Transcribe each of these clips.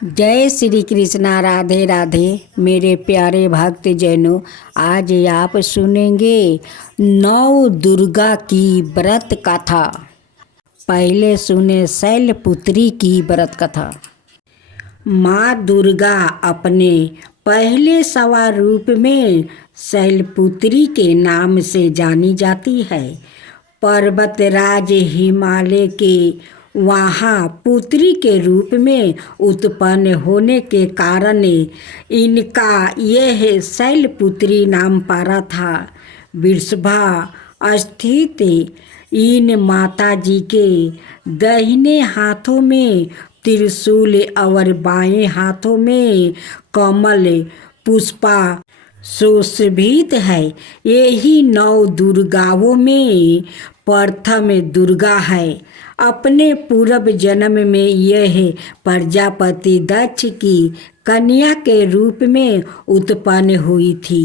जय श्री कृष्णा। राधे राधे मेरे प्यारे भक्त जनों, आज आप सुनेंगे नौ दुर्गा की व्रत कथा। पहले सुने शैलपुत्री की व्रत कथा। माँ दुर्गा अपने पहले सवा रूप में शैलपुत्री के नाम से जानी जाती है। पर्वतराज हिमालय के वहाँ पुत्री के रूप में उत्पन्न होने के कारण इनका यह शैलपुत्री नाम पड़ा था। वृषभा स्थित इन माता जी के दाहिने हाथों में त्रिशूल और बाएं हाथों में कमल पुष्पा सुशोभित है। यही नौ दुर्गाओं में प्रथम दुर्गा है। अपने पूर्व जन्म में यह प्रजापति दक्ष की कन्या के रूप में उत्पन्न हुई थी।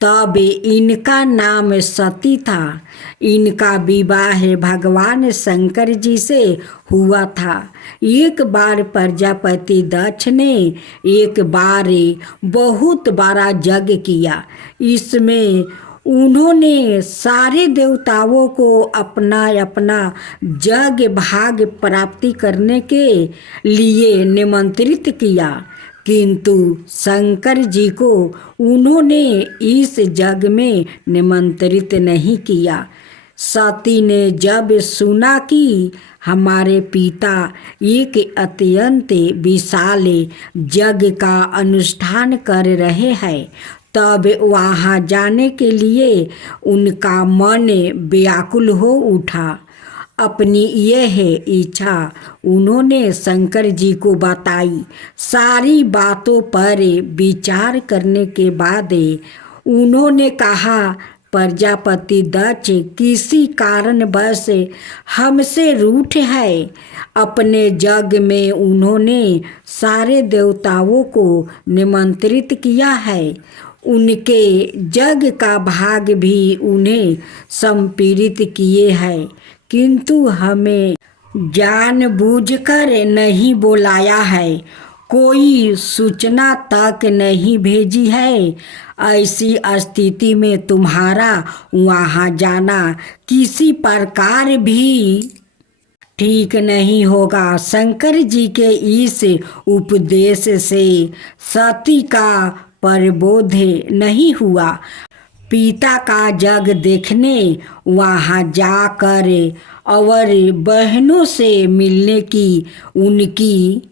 तब इनका नाम सती था। इनका विवाह भगवान शंकर जी से हुआ था। एक बार प्रजापति दक्ष ने एक बार बहुत बड़ा यज्ञ किया। इसमें उन्होंने सारे देवताओं को अपना अपना यज्ञ भाग प्राप्ति करने के लिए निमंत्रित किया, किंतु शंकर जी को उन्होंने इस यज्ञ में निमंत्रित नहीं किया। सती ने जब सुना कि हमारे पिता एक अत्यंत विशाल यज्ञ का अनुष्ठान कर रहे हैं, तब वहाँ जाने के लिए उनका मन व्याकुल हो उठा। अपनी यह इच्छा उन्होंने शंकर जी को बताई। सारी बातों पर विचार करने के बाद उन्होंने कहा, प्रजापति दक्ष किसी कारणवश हमसे रूठ है। अपने यज्ञ में उन्होंने सारे देवताओं को निमंत्रित किया है। उनके यज्ञ का भाग भी उन्हें संपीड़ित किए हैं, किंतु हमें जानबूझकर नहीं बुलाया है, कोई सूचना तक नहीं भेजी है। ऐसी स्थिति में तुम्हारा वहाँ जाना किसी प्रकार भी ठीक नहीं होगा। शंकर जी के इस उपदेश से सती का प्रबोध नहीं हुआ। पिता का यज्ञ देखने वहाँ जाकर और बहनों से मिलने की उनकी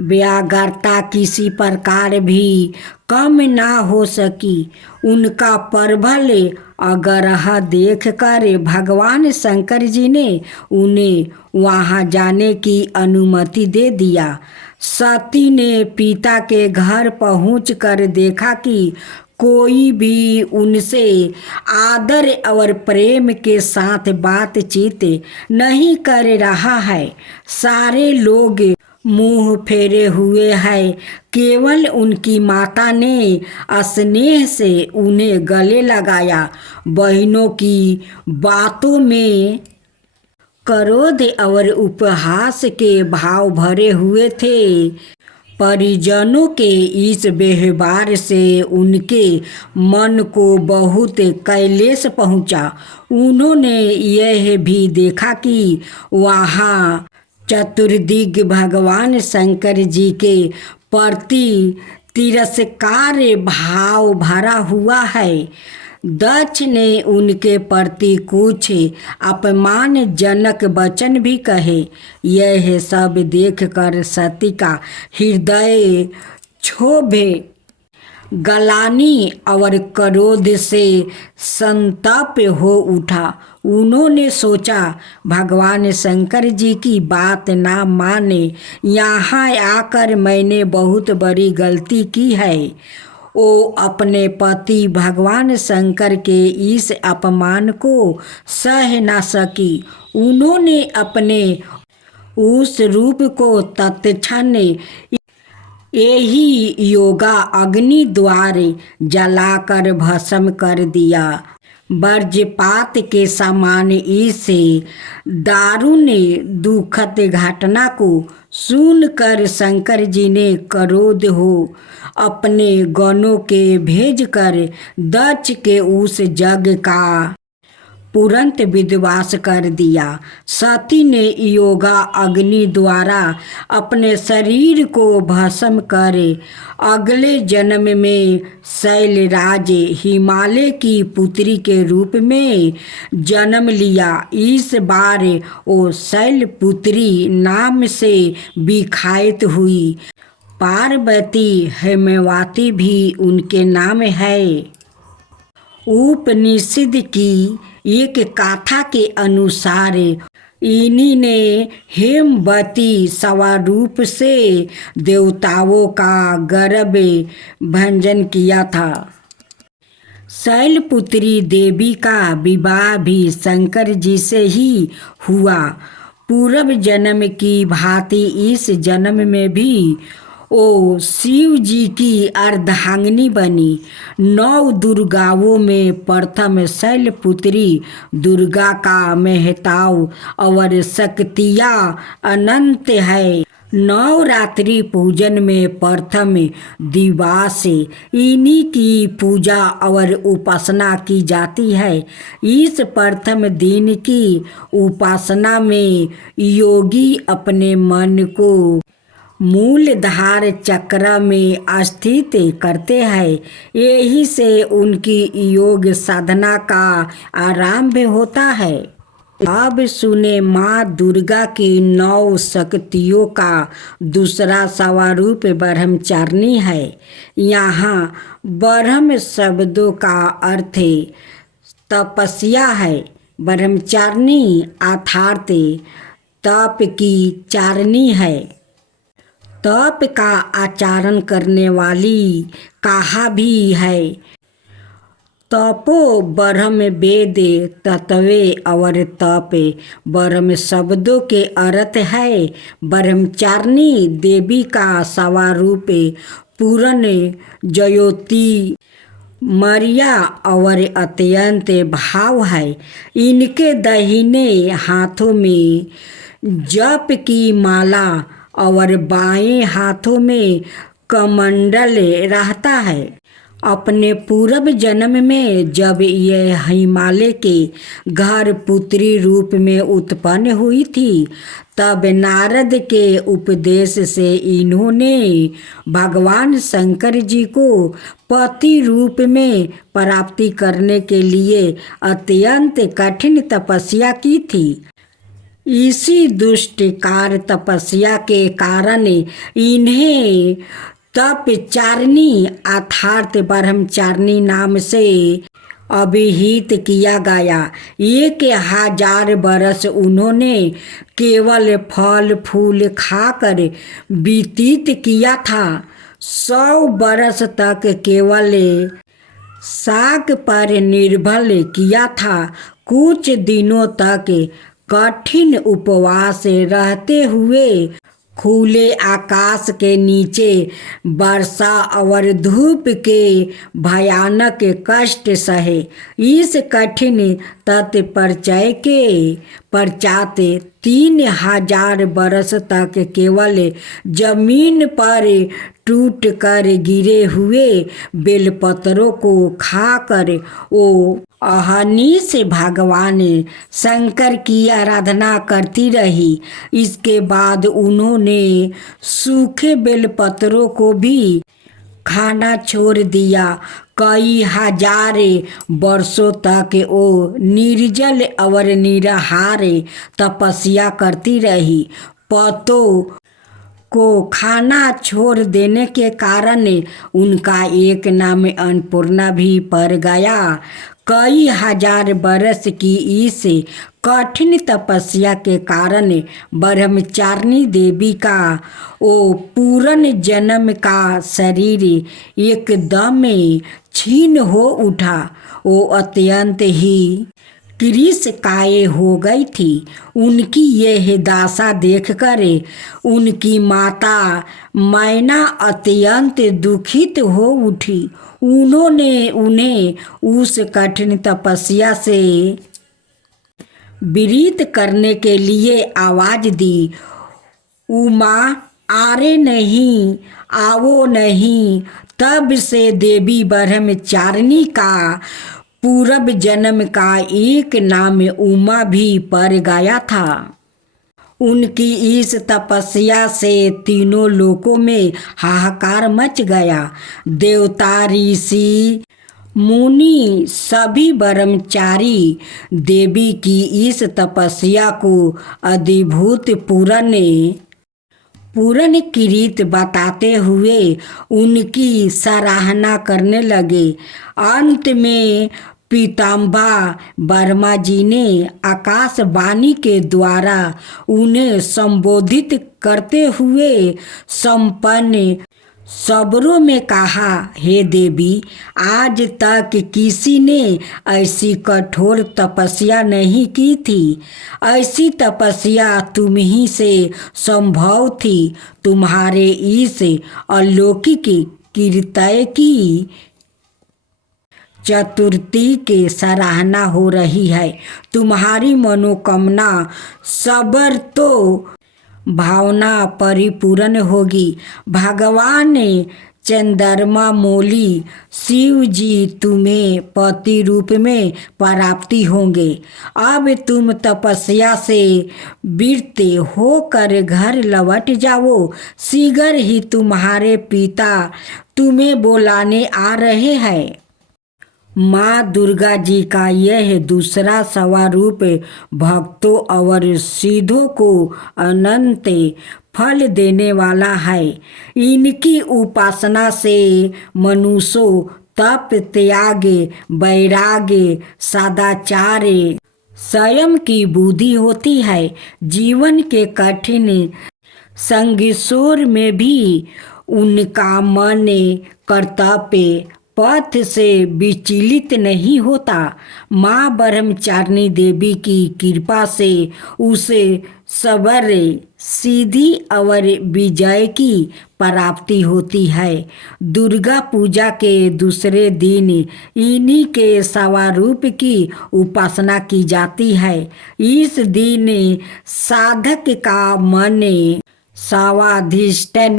व्याग्रता किसी प्रकार भी कम ना हो सकी। उनका प्रबल आग्रह देखकर भगवान शंकर जी ने उन्हें वहाँ जाने की अनुमति दे दिया। सती ने पिता के घर पहुंचकर देखा कि कोई भी उनसे आदर और प्रेम के साथ बातचीत नहीं कर रहा है। सारे लोग मुंह फेरे हुए हैं। केवल उनकी माता ने स्नेह से उन्हें गले लगाया। बहनों की बातों में क्रोध और उपहास के भाव भरे हुए थे। परिजनों के इस व्यवहार से उनके मन को बहुत क्लेश पहुंचा। उन्होंने यह भी देखा कि वहाँ चतुर्दिग भगवान शंकर जी के प्रति तिरस्कार भाव भरा हुआ है। दक्ष ने उनके प्रति कुछ अपमानजनक वचन भी कहे। यह सब देखकर सती का हृदय क्षोभे गलानी और क्रोध से संतप्त हो उठा। उन्होंने सोचा, भगवान शंकर जी की बात ना माने, यहाँ आकर मैंने बहुत बड़ी गलती की है। वो अपने पति भगवान शंकर के इस अपमान को सह न सकी। उन्होंने अपने उस रूप को तत्क्षण यही योगा अग्नि द्वारा जलाकर भस्म कर दिया। वज्रपात के समान इस दारुण दुखद घटना को सुनकर शंकर जी ने क्रोध हो अपने गणों के भेज कर दक्ष के उस यज्ञ का तुरंत विध्वंस कर दिया। सती ने योगा अग्नि द्वारा अपने शरीर को भस्म कर अगले जन्म में शैलराज हिमालय की पुत्री के रूप में जन्म लिया। इस बार वो शैलपुत्री नाम से विख्यात हुई। पार्वती हेमवती भी उनके नाम है। उपनिषद की एक गाथा के अनुसार इन्हीं ने हेमवती स्वरूप से देवताओं का गर्भ भंजन किया था। शैलपुत्री देवी का विवाह भी शंकर जी से ही हुआ। पूर्व जन्म की भांति इस जन्म में भी ओ शिव जी की अर्धांगिनी बनी। 9 दुर्गाओं में प्रथम शैलपुत्री दुर्गा का महताव और शक्तियाँ अनंत है। नवरात्रि पूजन में प्रथम दिवस इन्हीं की पूजा और उपासना की जाती है। इस प्रथम दिन की उपासना में योगी अपने मन को मूलधार चक्र में स्थित करते हैं। यही से उनकी योग साधना का आरंभ होता है। अब सुने माँ दुर्गा की 9 शक्तियों का दूसरा स्वरूप ब्रह्मचारिणी है। यहाँ ब्रह्म शब्दों का अर्थ तपस्या है। ब्रह्मचारिणी अर्थात तप की चारिणी है। तप का आचरण करने वाली कहा भी है। तपो ब्रह्म वेद तत्वे और तप ब्रह्म शब्दों के अर्थ है। ब्रह्मचारिणी देवी का स्वरूप पूर्ण ज्योति मरिया और अत्यंत भाव है। इनके दाहिने हाथों में जप की माला और बाएं हाथों में कमंडल रहता है। अपने पूर्व जन्म में जब यह हिमालय के घर पुत्री रूप में उत्पन्न हुई थी, तब नारद के उपदेश से इन्होंने भगवान शंकर जी को पति रूप में प्राप्ति करने के लिए अत्यंत कठिन तपस्या की थी। इसी दुष्टकार तपस्या के कारण इन्हें तपचारिणी अर्थात ब्रह्मचारिणी नाम से अभिहित किया गया। 1000 बरस उन्होंने केवल फल फूल खाकर व्यतीत किया था। 100 बरस तक केवल शाक पर निर्भर किया था। कुछ दिनों तक कठिन उपवास रहते हुए खुले आकाश के नीचे वर्षा और धूप के भयानक कष्ट सहे। इस कठिन तपस्या के पश्चात 3000 बरस तक केवल जमीन पर टूट कर गिरे हुए बेलपत्रों को खाकर वो अहर्निश भगवान शंकर की आराधना करती रही। इसके बाद उन्होंने सूखे बेलपत्रों को भी खाना छोड़ दिया। कई हजार वर्षों तक वो निर्जल और निराहार तपस्या करती रही। पत्तों को खाना छोड़ देने के कारण उनका एक नाम अन्नपूर्णा भी पड़ गया। कई हजार बरस की इस कठिन तपस्या के कारण ब्रह्मचारिणी देवी का वो पूर्ण जन्म का शरीर एकदम क्षीण हो उठा। वो अत्यंत ही कृशकाय हो गई थी। उनकी यह दशा देखकर उनकी माता मैना अत्यंत दुखित हो उठी। उन्होंने उन्हें उस कठिन तपस्या से विरत करने के लिए आवाज दी। उमा आरे नहीं आवो नहीं। तब से देवी ब्रह्मचारिणी का पूर्व जन्म का एक नाम उमा भी पड़ गया था। उनकी इस तपस्या से तीनों लोकों में हाहाकार मच गया। देवता ऋषि मुनि सभी ब्रह्मचारी देवी की इस तपस्या को अद्भुत पूर्ण कृत बताते हुए उनकी सराहना करने लगे। अंत में पीताम्बर वर्मा जी ने आकाशवाणी के द्वारा उन्हें संबोधित करते हुए संपन्न शब्दों में कहा, हे देवी, आज तक किसी ने ऐसी कठोर तपस्या नहीं की थी। ऐसी तपस्या तुम ही से संभव थी। तुम्हारे इस अलौकिक कृत्य की चतुर्थी के सराहना हो रही है। तुम्हारी मनोकामना सबर तो भावना परिपूर्ण होगी। भगवान चंद्रमा मौली शिव जी तुम्हें पति रूप में प्राप्ति होंगे। अब तुम तपस्या से विरत होकर घर लौट जाओ। शीघ्र ही तुम्हारे पिता तुम्हें बुलाने आ रहे हैं। माँ दुर्गा जी का यह दूसरा स्वरूप भक्तों और सिद्धों को अनंत फल देने वाला है। इनकी उपासना से मनुष्य तप त्याग वैराग्य सदाचार स्वयं की बुद्धि होती है। जीवन के कठिन संघर्षों में भी उनका मन कर्तव्य पथ से विचलित नहीं होता। माँ ब्रह्मचारिणी देवी की कृपा से उसे सबर सिद्धि और विजय की प्राप्ति होती है। दुर्गा पूजा के दूसरे दिन इन्हीं के स्वरूप की उपासना की जाती है। इस दिन साधक का मन स्वाधिष्ठान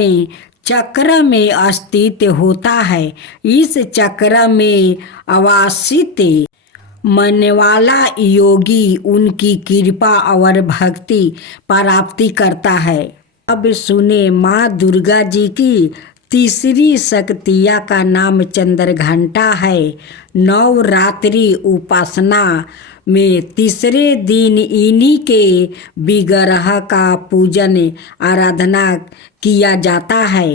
चक्र में स्थित होता है। इस चक्र में अवासित मन वाला योगी उनकी कृपा और भक्ति प्राप्ति करता है। अब सुने माँ दुर्गा जी की तीसरी शक्तियाँ का नाम चंद्रघंटा है। नवरात्रि उपासना में तीसरे दिन इन्हीं के विग्रह का पूजन आराधना किया जाता है।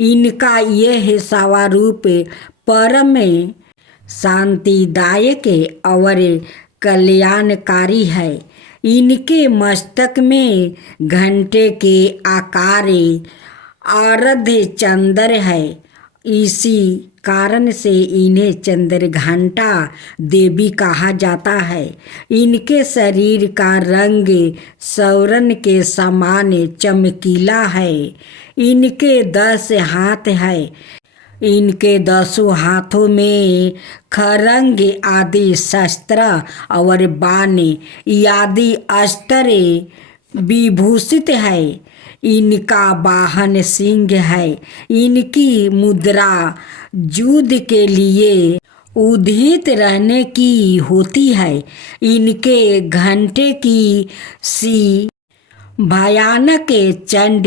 इनका यह स्वरूप परम शांतिदायक और कल्याणकारी है। इनके मस्तक में घंटे के आकार आराध्य चंद्र है। इसी कारण से इन्हें चंद्रघंटा देवी कहा जाता है। इनके शरीर का रंग स्वर्ण के समान चमकीला है। इनके 10 हाथ है। इनके 10 हाथों में खरंग आदि शस्त्र और बाण आदि अस्त्र विभूषित है। इनका वाहन सिंह है। इनकी मुद्रा युद्ध के लिए उद्यत रहने की होती है। इनके घंटे की सी भयानक चंड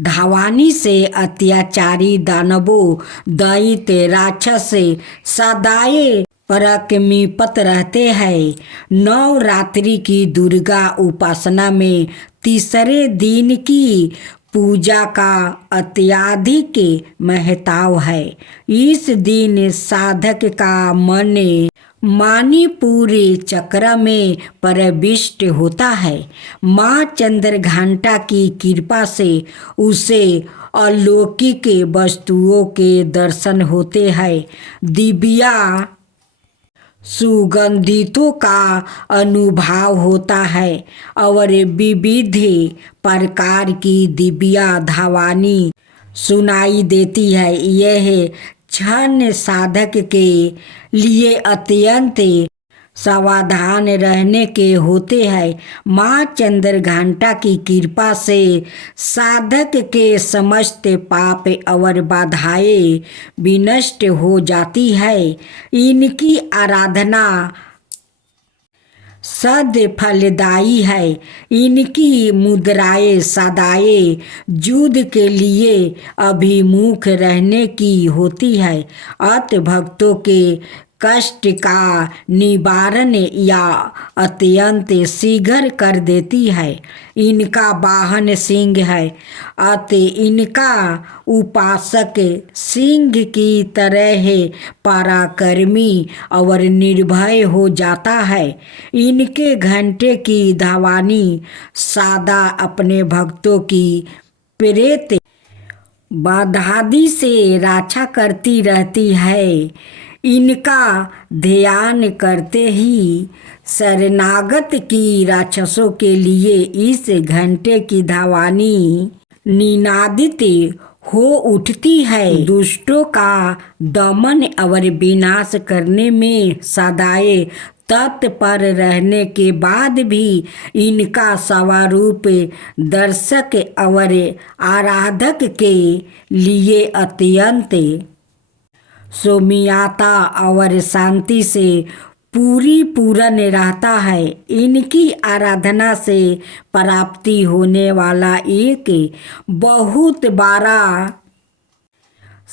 धावानी से अत्याचारी दानवों दैत्य राक्षस सदाए पराक्रमीपत रहते हैं। नवरात्रि की दुर्गा उपासना में तीसरे दिन की पूजा का अत्यधिक महत्व है। इस दिन साधक का मन मणिपुर चक्र में प्रविष्ट होता है। माँ चंद्रघंटा की कृपा से उसे अलौकिक वस्तुओं के दर्शन होते हैं। दिव्या सुगंधितों का अनुभव होता है और विविध प्रकार की दिव्या ध्वनि सुनाई देती है। यह क्षण साधक के लिए अत्यंत सावधान रहने के होते हैं। माँ चंद्रघंटा की कृपा से साधक के समस्त पाप और बाधाएं विनष्ट हो जाती है। इनकी आराधना सद फलदायी है। इनकी मुद्राएं सदाए युद्ध के लिए अभिमुख रहने की होती है। अत भक्तों के कष्ट का निवारण या अत्यंत शीघ्र कर देती है। इनका वाहन सिंह है। अत इनका उपासक सिंह की तरह पराक्रमी और निर्भय हो जाता है। इनके घंटे की धावानी सदा अपने भक्तों की प्रेत बाधादि से रक्षा करती रहती है। इनका ध्यान करते ही शरणागत की राक्षसों के लिए इस घंटे की धावानी निनादित हो उठती है। दुष्टों का दमन और विनाश करने में सदाए तत्पर रहने के बाद भी इनका स्वरूप दर्शक और आराधक के लिए अत्यंत सौम्यता और शांति से पूर्ण रहता है। इनकी आराधना से प्राप्ति होने वाला एक बहुत बड़ा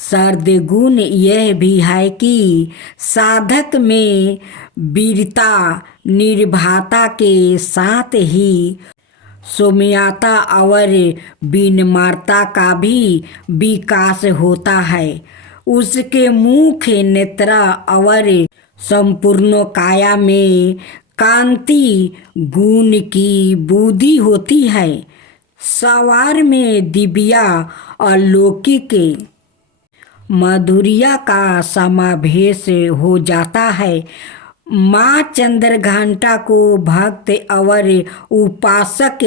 सद्गुण यह भी है कि साधक में वीरता निर्भयता के साथ ही सौम्यता और विनम्रता का भी विकास होता है। उसके मुख नेत्र और संपूर्ण काया में कांति गुण की बुद्धि होती है। सवार में दिव्या अलौकिक माधुर्य का समावेश हो जाता है। माँ चंद्रघंटा को भक्त और उपासक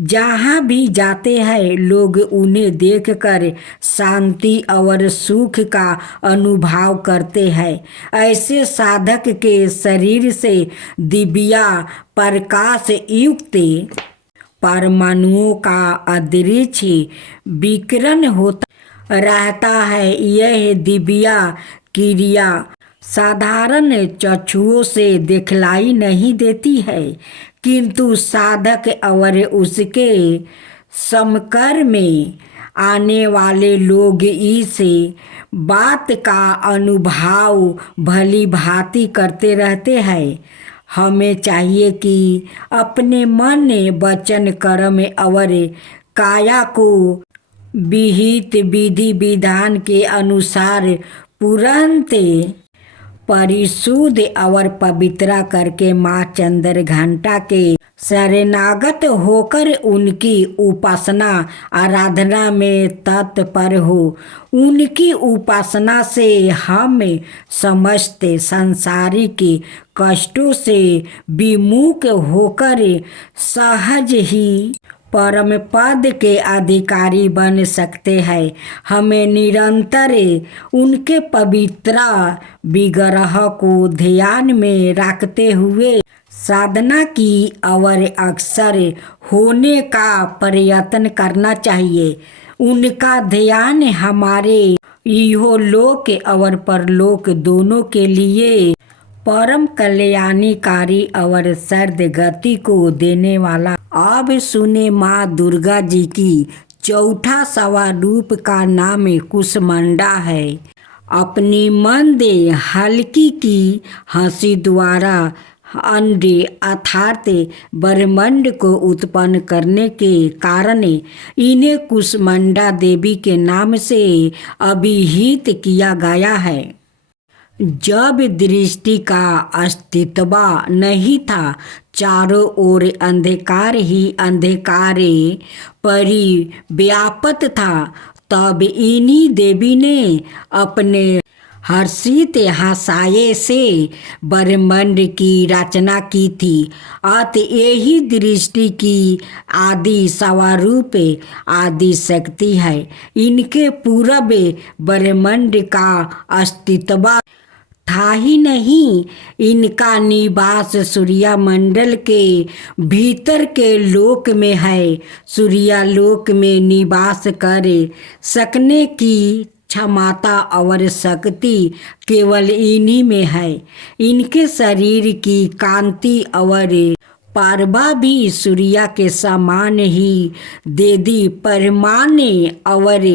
जहाँ भी जाते हैं लोग उन्हें देखकर शांति और सुख का अनुभव करते हैं। ऐसे साधक के शरीर से दिव्या प्रकाश युक्त परमाणुओं का अदृश्य विकिरण होता रहता है। यह दिव्या क्रिया साधारण चक्षुओं से दिखलाई नहीं देती है, किंतु साधक और उसके समकर में आने वाले लोग इस बात का अनुभव भली भांति करते रहते हैं। हमें चाहिए कि अपने मन वचन कर्म और काया को विहित विधि विधान के अनुसार तुरंत परिशुद्ध और पवित्र करके माँ चंद्रघंटा के शरणागत होकर उनकी उपासना आराधना में तत्पर हो। उनकी उपासना से हम समस्त सांसारिक कष्टों से विमुख होकर सहज ही परम पद के अधिकारी बन सकते हैं। हमें निरंतर उनके पवित्र विग्रह को ध्यान में रखते हुए साधना की और अक्सर होने का प्रयत्न करना चाहिए। उनका ध्यान हमारे इहलोक और परलोक दोनों के लिए परम कल्याणकारी और सर्द गति को देने वाला। अब सुने माँ दुर्गा जी की चौथा स्वरूप का नाम कुष्मांडा है। अपनी मंद हल्की की हंसी द्वारा अंडे अर्थात ब्रह्मांड को उत्पन्न करने के कारण इन्हें कुष्मांडा देवी के नाम से अभिहित किया गया है। जब दृष्टि का अस्तित्व नहीं था, चारों ओर अंधकार ही अंधकार परिव्याप्त था, तब इन्हीं देवी ने अपने हर्षित हंसाए से ब्रह्मांड की रचना की थी। अत यही दृष्टि की आदि स्वरूप आदि शक्ति है। इनके पूर्व ब्रह्मांड का अस्तित्व था ही नहीं। इनका निवास सूर्य मंडल के भीतर के लोक में है। सूर्य लोक में निवास कर सकने की क्षमता और शक्ति केवल इन्हीं में है। इनके शरीर की कांति और पारवा भी सूर्य के समान ही देदी परमाने और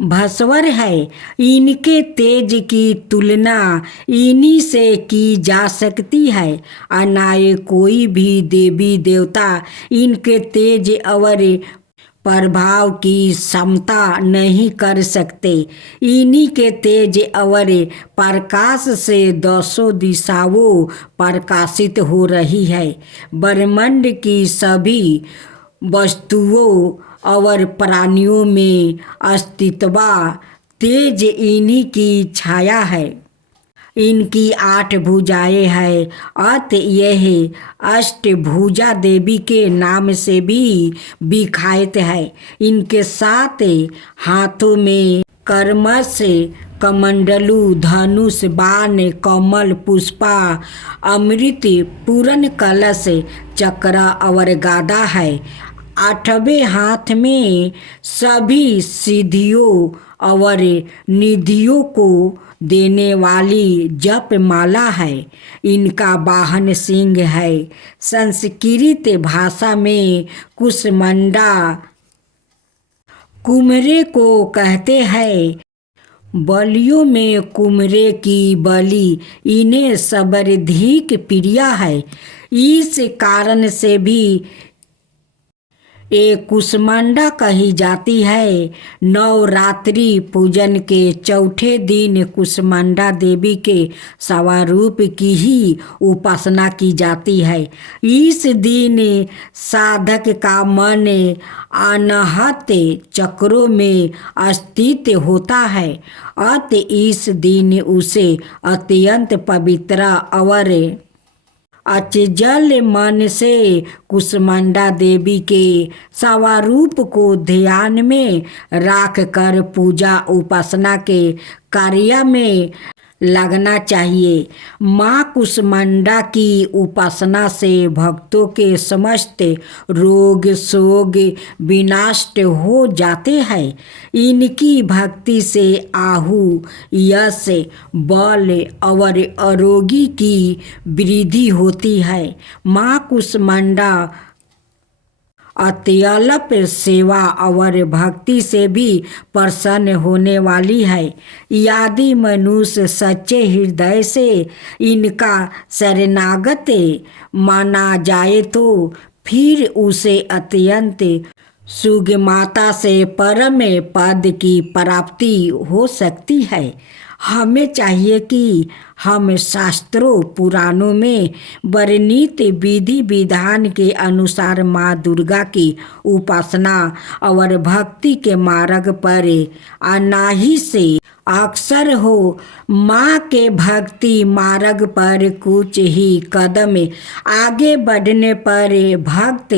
भस्वर है। इनके तेज की तुलना इन्हीं से की जा सकती है। अनाय कोई भी देवी देवता इनके तेज और प्रभाव की समता नहीं कर सकते। इन्हीं के तेज और प्रकाश से दसों दिशाओं प्रकाशित हो रही है। ब्रह्मांड की सभी वस्तुओं और प्राणियों में अस्तित्व तेज इन्हीं की छाया है। इनकी 8 भुजाएं हैं। अत यह अष्टभुजा देवी के नाम से भी विख्यात है। इनके 7 हाथों में कर्मश, कमंडलू, धनुष, बाण, कमल, पुष्पा, अमृत, पूर्ण कलश, चक्र और गदा है। 8वें हाथ में सभी सिद्धियों और निधियों को देने वाली जप माला है। इनका वाहन सिंह है। संस्कृत भाषा में कुसमंडा कुम्हरे को कहते हैं। बलियों में कुम्हरे की बलि इन्हें सर्वाधिक प्रिय है। इस कारण से भी कुसमंडा कही जाती है। नवरात्रि पूजन के चौथे दिन कुसमंडा देवी के स्वरूप की ही उपासना की जाती है। इस दिन साधक का मन अनहत चक्रों में स्थित होता है। अत इस दिन उसे अत्यंत पवित्र और अचंचल मन से कुसमंडा देवी के स्वरूप को ध्यान में रख कर पूजा उपासना के कार्य में लगना चाहिए। माँ कुसमंडा की उपासना से भक्तों के समस्त रोग शोक विनष्ट हो जाते हैं। इनकी भक्ति से आहु, यश, बल और आरोग्य की वृद्धि होती है। माँ कुसमंडा अत्यल्प सेवा और भक्ति से भी प्रसन्न होने वाली है। यदि मनुष्य सच्चे हृदय से इनका शरणागत माना जाए तो फिर उसे अत्यंत सुगमता से परम पद की प्राप्ति हो सकती है। हमें चाहिए कि हम शास्त्रों पुराणों में वर्णित विधि विधान के अनुसार माँ दुर्गा की उपासना और भक्ति के मार्ग पर अनाही से अक्सर हो। माँ के भक्ति मार्ग पर कुछ ही कदम आगे बढ़ने पर भक्त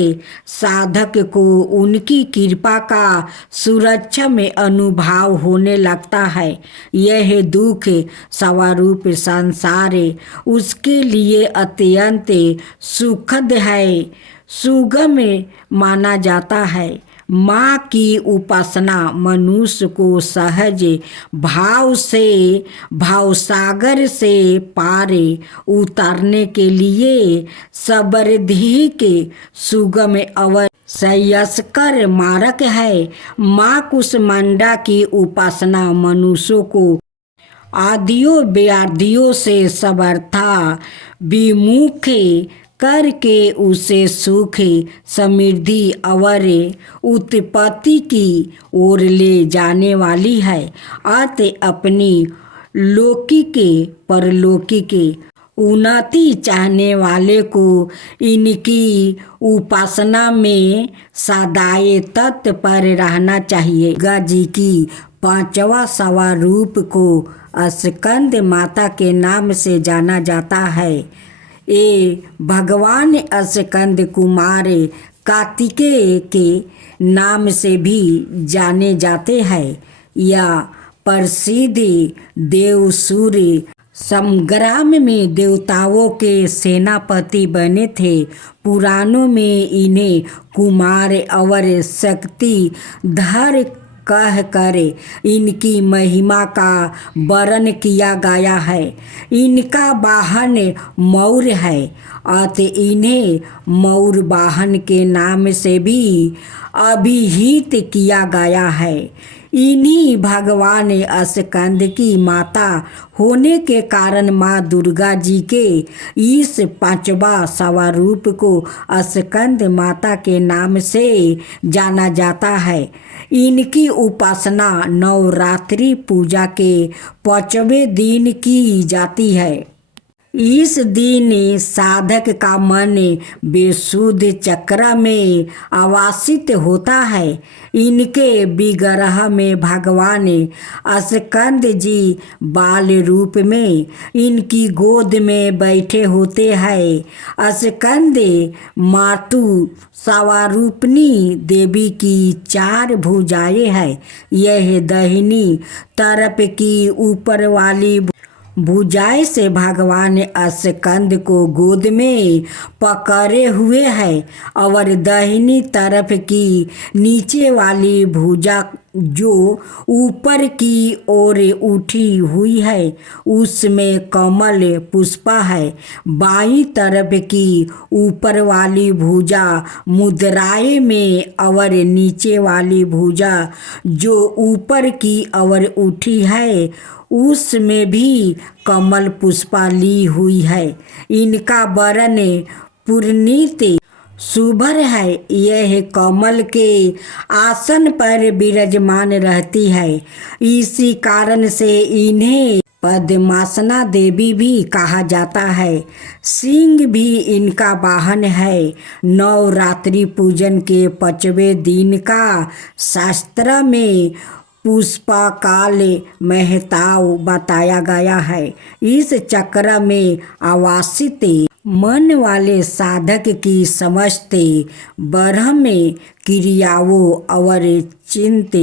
साधक को उनकी कृपा का सुरक्षा में अनुभव होने लगता है। यह दुख स्वरूप संसार उसके लिए अत्यंत सुखद है, सुगम माना जाता है। माँ की उपासना मनुष्य को सहज भाव से भावसागर से पार उतारने के लिए सर्वाधिक सुगम और श्रेयस्कर मार्ग है। माँ कुसमंडा की उपासना मनुष्यों को आदियों व्याधियों से समर्था विमुख करके उसे सुख, समृद्धि और उत्पत्ति की ओर ले जाने वाली है। अत अपनी लौकिक परलौकिक उन्नति चाहने वाले को इनकी उपासना में सदाए तत्पर रहना चाहिए। दुर्गा जी की 5वां स्वरूप को स्कंद माता के नाम से जाना जाता है। ये भगवान स्कंद कुमार कार्तिकेय के नाम से भी जाने जाते हैं। या प्रसिद्ध देव सूर्य संग्राम में देवताओं के सेनापति बने थे। पुराणों में इन्हें कुमार और शक्ति धर कह कर इनकी महिमा का वर्णन किया गया है। इनका वाहन मौर है अतः इन्हें मौर वाहन के नाम से भी अभिहित किया गया है। इन्हीं भगवान स्कंद की माता होने के कारण माँ दुर्गा जी के इस पांचवा स्वरूप को स्कंद माता के नाम से जाना जाता है। इनकी उपासना नवरात्रि पूजा के 5वें दिन की जाती है। इस दिन साधक का मन बेसुध चक्र में आवासित होता है। इनके विग्रह में भगवान स्कंद जी बाल रूप में इनकी गोद में बैठे होते हैं। स्कंद मातु स्वरूपिणी देवी की 4 भुजाएं हैं। यह दाहिनी तरफ की ऊपर वाली भुजाएं से भगवान स्कंद को गोद में पकड़े हुए है और दाहिनी तरफ की नीचे वाली भुजा जो ऊपर की ओर उठी हुई है उसमें कमल पुष्पा है। बाईं तरफ की ऊपर वाली भुजा मुद्राएं में और नीचे वाली भुजा जो ऊपर की ओर उठी है उसमें भी कमल पुष्पा ली हुई है। इनका वर्ण पुरनीत सुभर है। यह कमल के आसन पर विराजमान रहती है। इसी कारण से इन्हें पद्मासना देवी भी कहा जाता है। सिंह भी इनका वाहन है। नवरात्रि पूजन के 5वें दिन का शास्त्र में पुष्पकाल महताव बताया गया है। इस चक्र में आवासित मन वाले साधक की समस्त ब्रह्म क्रियाओं और चिंत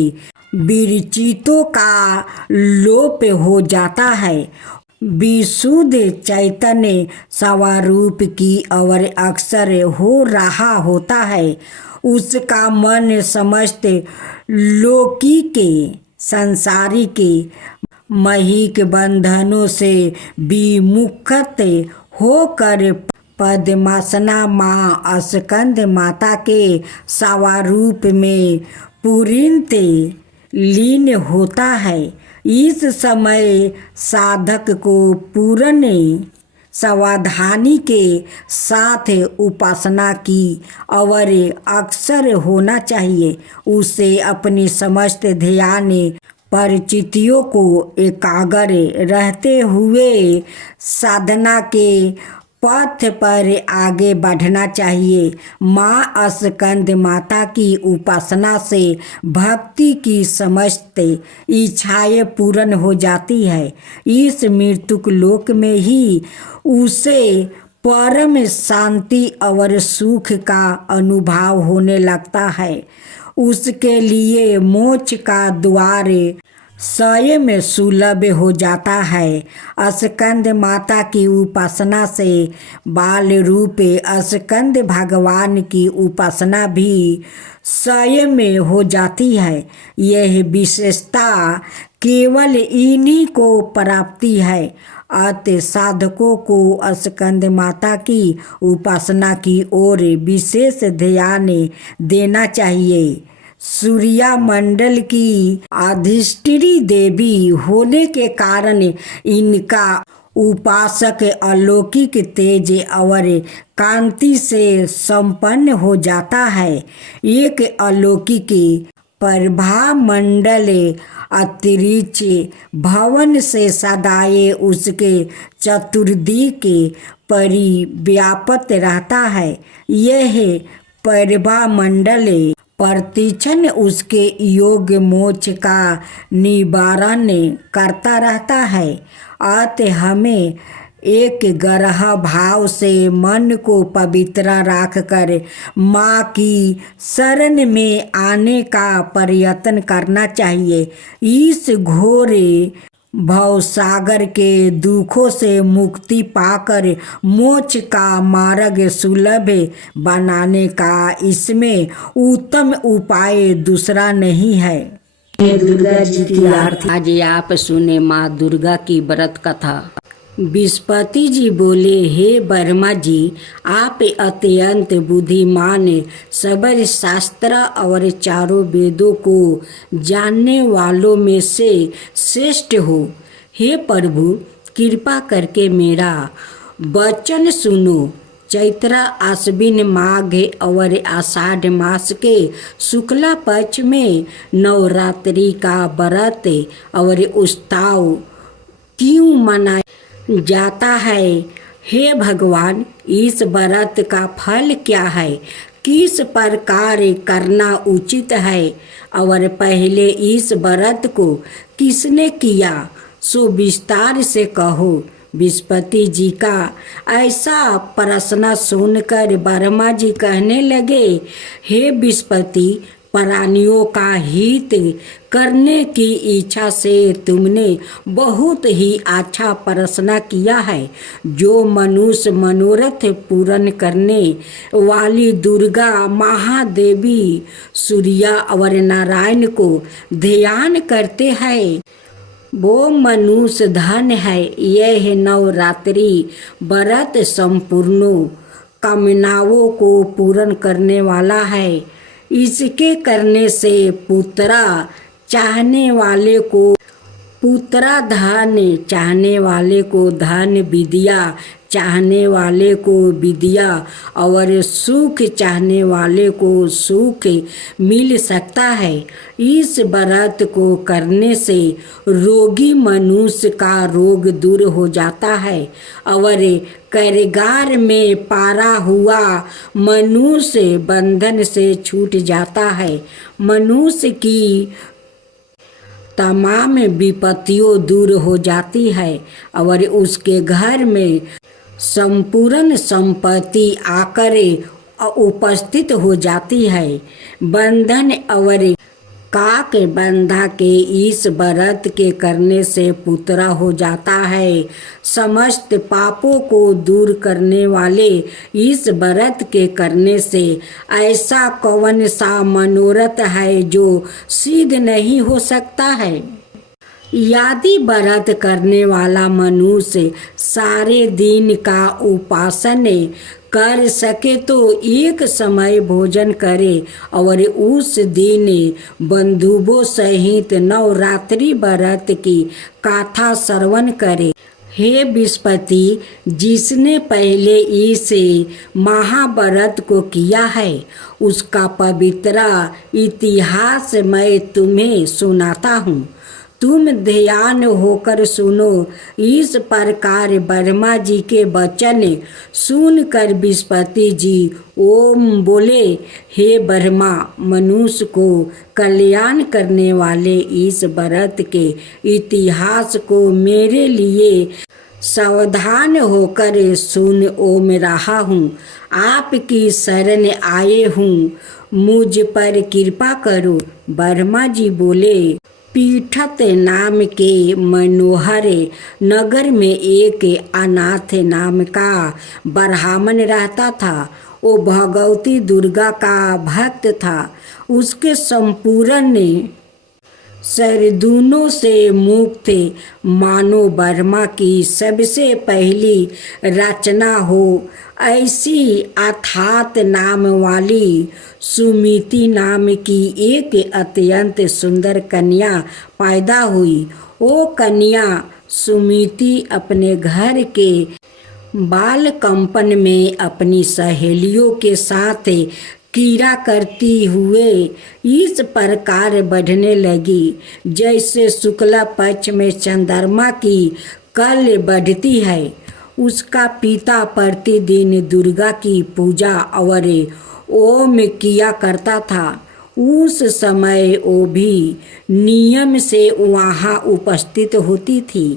विरचितों का लोप हो जाता है। विशुद्ध चैतन्य स्वरूप की और अक्सर हो रहा होता है। उसका मन समस्त लौकिक संसारिक महीक बंधनों से विमुक्त होकर पद्मासना माँ स्कंद माता के स्वरूप में पूर्णत लीन होता है। इस समय साधक को पूर्ण सावधानी के साथ उपासना की और अक्सर होना चाहिए। उसे अपनी समस्त ध्यान परिचितियों को एकाग्र रहते हुए साधना के पथ पर आगे बढ़ना चाहिए। माँ स्कंद माता की उपासना से भक्ति की समस्त इच्छाएं पूर्ण हो जाती है। इस मृत्युक लोक में ही उसे परम शांति और सुख का अनुभव होने लगता है। उसके लिए मोक्ष का द्वार स्वयं सुलभ हो जाता है। स्कंद माता की उपासना से बाल रूप स्कंद भगवान की उपासना भी स्वयं हो जाती है। यह विशेषता केवल इन्हीं को प्राप्ति है। अतः साधकों को स्कंद माता की उपासना की ओर विशेष ध्यान देना चाहिए। सूर्या मंडल की अधिष्ठात्री देवी होने के कारण इनका उपासक अलौकिक तेज और कांति से संपन्न हो जाता है। एक अलौकिक प्रभा मंडल अंतरिक्ष भवन से सदाए उसके चतुर्दिक परिव्याप्त रहता है। यह प्रभा मंडल प्रतिक्षण उसके योग मोक्ष का निवारण करता रहता है। अतः हमें एक ग्रह भाव से मन को पवित्र रखकर माँ की शरण में आने का प्रयत्न करना चाहिए। इस घोर भवसागर के दुखों से मुक्ति पाकर मोक्ष का मार्ग सुलभ बनाने का इसमें उत्तम उपाय दूसरा नहीं है। दुर्गा जी की आरती। आज आप सुने माँ दुर्गा की व्रत कथा। विस्पति जी बोले, हे ब्रह्मा जी, आप अत्यंत बुद्धिमान, सबर शास्त्र और चारों वेदों को जानने वालों में से श्रेष्ठ हो। हे प्रभु, कृपा करके मेरा वचन सुनो। चैत्र आश्विन माघ और आषाढ़ मास के शुक्ला पक्ष में नवरात्रि का व्रत और उत्सव क्यों मनाया जाता है? हे भगवान, इस व्रत का फल क्या है? किस प्रकार करना उचित है? और पहले इस व्रत को किसने किया, सो विस्तार से कहो। विस्पति जी का ऐसा प्रश्न सुनकर ब्रह्मा जी कहने लगे, हे विस्पति, प्राणियों का हित करने की इच्छा से तुमने बहुत ही अच्छा प्रश्न किया है। जो मनुष्य मनोरथ पूर्ण करने वाली दुर्गा, महादेवी, सूर्या और नारायण को ध्यान करते हैं, वो मनुष्य धन है। यह नवरात्रि व्रत संपूर्ण कामनाओं को पूर्ण करने वाला है। इसके करने से पुत्रा चाहने वाले को पुत्रा, धन चाहने वाले को धन, विद्या चाहने वाले को विद्या और सुख चाहने वाले को सुख मिल सकता है। इस व्रत को करने से रोगी मनुष्य का रोग दूर हो जाता है और कारागार में पारा हुआ मनुष्य बंधन से छूट जाता है। मनुष्य की तमाम विपत्तियों दूर हो जाती है और उसके घर में संपूर्ण संपत्ति आकर उपस्थित हो जाती है। बंधन और काक बंधा के इस व्रत के करने से पुत्रा हो जाता है। समस्त पापों को दूर करने वाले इस व्रत के करने से ऐसा कौन सा मनोरथ है जो सिद्ध नहीं हो सकता है? यदि व्रत करने वाला मनुष्य सारे दिन का उपासन कर सके तो एक समय भोजन करे और उस दिन बंधुओं सहित नवरात्रि व्रत की कथा श्रवण करे। हे विस्पति, जिसने पहले इस महाव्रत को किया है उसका पवित्र इतिहास मैं तुम्हें सुनाता हूँ। तुम ध्यान होकर सुनो। इस प्रकार ब्रह्मा जी के वचन सुनकर विस्पति जी ओम बोले, हे ब्रह्मा, मनुष्य को कल्याण करने वाले इस व्रत के इतिहास को मेरे लिए सावधान होकर सुन। ओम रहा हूँ, आपकी शरण आए हूँ, मुझ पर कृपा करो। ब्रह्मा जी बोले, पीठत नाम के मनोहर नगर में एक अनाथ नाम का ब्राह्मण रहता था। वो भगवती दुर्गा का भक्त था। उसके संपूर्ण सरदूनों से मुक्त मानो ब्रह्मा की सबसे पहली रचना हो ऐसी अर्थात नाम वाली सुमिति नाम की एक अत्यंत सुंदर कन्या पैदा हुई। वो कन्या सुमिति अपने घर के बाल कंपन में अपनी सहेलियों के साथ कीड़ा करती हुए इस प्रकार बढ़ने लगी जैसे शुक्ला पक्ष में चंद्रमा की कल बढ़ती है। उसका पिता प्रतिदिन दुर्गा की पूजा और ओम किया करता था। उस समय वो भी नियम से वहाँ उपस्थित होती थी।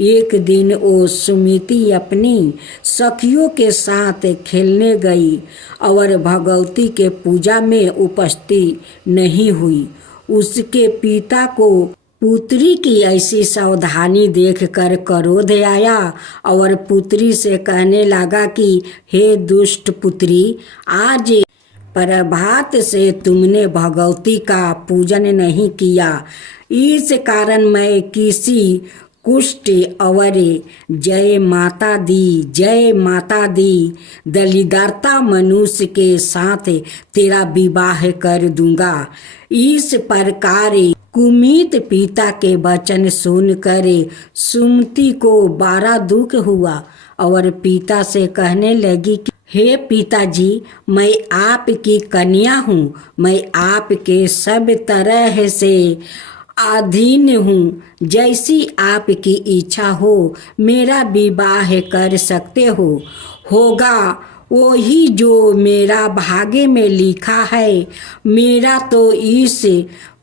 एक दिन वो सुमिति अपनी सखियों के साथ खेलने गई और भगवती के पूजा में उपस्थित नहीं हुई। उसके पिता को पुत्री की ऐसी सावधानी देखकर क्रोध आया और पुत्री से कहने लगा कि हे दुष्ट पुत्री, आज प्रभात से तुमने भगवती का पूजन नहीं किया, इस कारण मैं किसी कुष्ठ और जय माता दी दलिद्रता मनुष्य के साथ तेरा विवाह कर दूंगा। इस प्रकार कुमित पिता के वचन सुनकर सुमति को बड़ा दुख हुआ और पिता से कहने लगी कि हे पिताजी, मैं आपकी कन्या हूँ, मैं आपके सब तरह से अधीन हूँ, जैसी आपकी इच्छा हो मेरा विवाह कर सकते हो। होगा वही जो मेरा भाग्य में लिखा है, मेरा तो इस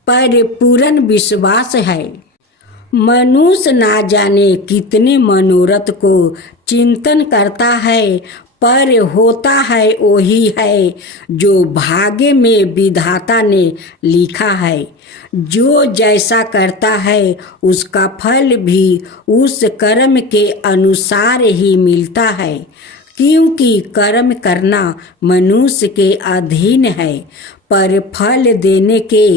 पर पूर्ण विश्वास है। मनुष्य ना जाने कितने मनोरथ को चिंतन करता है, पर होता है वही है जो भाग्य में विधाता ने लिखा है। जो जैसा करता है उसका फल भी उस कर्म के अनुसार ही मिलता है, क्योंकि कर्म करना मनुष्य के अधीन है, पर फल देने के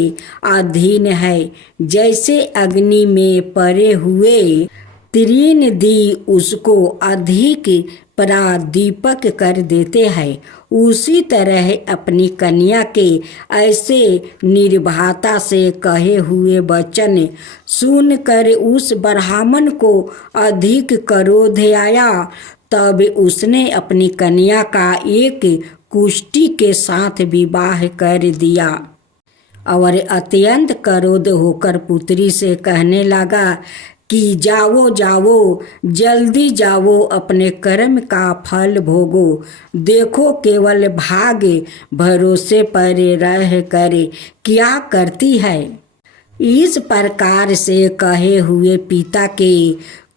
अधीन है। जैसे अग्नि में पड़े हुए तीन दी उसको अधिक प्रादीपक कर देते हैं, उसी तरह अपनी कन्या के ऐसे निर्भयता से कहे हुए वचन सुनकर उस ब्राह्मण को अधिक क्रोध आया। तब उसने अपनी कन्या का एक कुष्ठी के साथ विवाह कर दिया और अत्यंत क्रोध होकर पुत्री से कहने लगा कि जाओ जल्दी जाओ, अपने कर्म का फल भोगो। देखो केवल भाग्य भरोसे पर रह कर क्या करती है। इस प्रकार से कहे हुए पिता के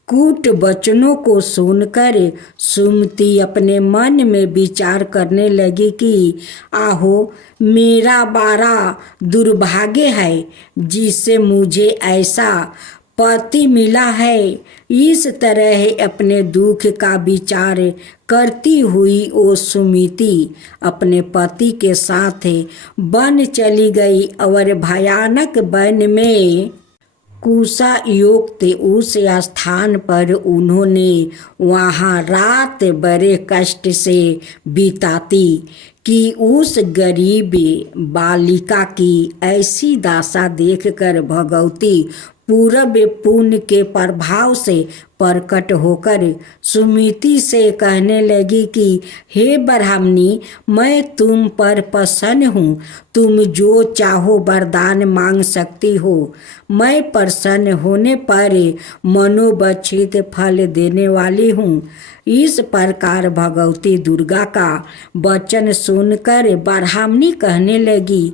कूट वचनों को सुनकर सुमति अपने मन में विचार करने लगी कि आहो, मेरा बड़ा दुर्भाग्य है जिससे मुझे ऐसा पति मिला है। इस तरह अपने दुख का विचार करती हुई वो सुमिति अपने पति के साथ वन चली गई और भयानक वन में कुशा युक्त उस स्थान पर उन्होंने वहाँ रात बड़े कष्ट से बिताती कि उस गरीब बालिका की ऐसी दशा देखकर भगवती पूरब पुण्य के प्रभाव से प्रकट होकर सुमिति से कहने लगी कि हे ब्राह्मणी, मैं तुम पर प्रसन्न हूँ, तुम जो चाहो वरदान मांग सकती हो। मैं प्रसन्न होने पर मनोवांछित फल देने वाली हूँ। इस प्रकार भगवती दुर्गा का वचन सुनकर ब्राह्मणी कहने लगी